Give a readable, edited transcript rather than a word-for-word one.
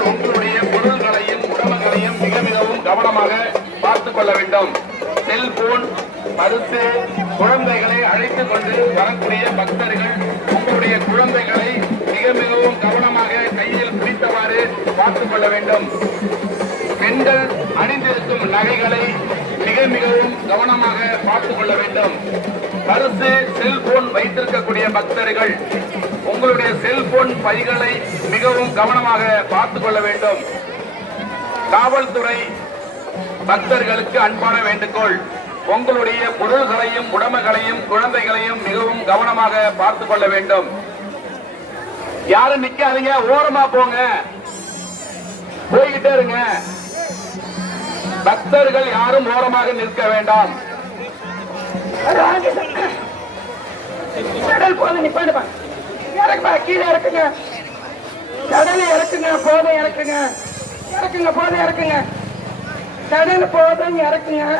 பக்தர்கள் உங்களுடைய பொருள்களையும் உடமைகளையும் மிக மிகவும் கவனமாக பார்த்துக் கொள்ள வேண்டும். செல்போன், பரிசு, குழந்தைகளை அழைத்துக் கொண்டு வரக்கூடிய பக்தர்கள் உங்களுடைய குழந்தைகளை மிக மிகவும் கவனமாக கையில் பிடித்தவாறு பார்த்துக் கொள்ள வேண்டும். பெண்கள் அணிந்திருக்கும் நகைகளை மிக மிகவும் கவனமாக பார்த்துக் கொள்ள வேண்டும். பரிசு, செல்போன் வைத்திருக்கக்கூடிய பக்தர்கள் உங்களுடைய செல்போன் பைகளை மிகவும் கவனமாக பார்த்துக் கொள்ள வேண்டும். காவல்துறை பக்தர்களுக்கு அன்பான வேண்டுகோள், உங்களுடைய பொருள்களையும் உடைமைகளையும் குழந்தைகளையும் மிகவும் கவனமாக பார்த்துக் கொள்ள வேண்டும். யாரும் நிக்காதீங்க, ஓரமா போங்க, போய்கிட்டே இருங்க. பக்தர்கள் யாரும் ஓரமாக நிற்க வேண்டாம். கீழே இறக்குங்க, கடலை இறக்குங்க, போதும் இறக்குங்க, இறக்குங்க, போதும் இறக்குங்க, கடல் போதும் இறக்குங்க.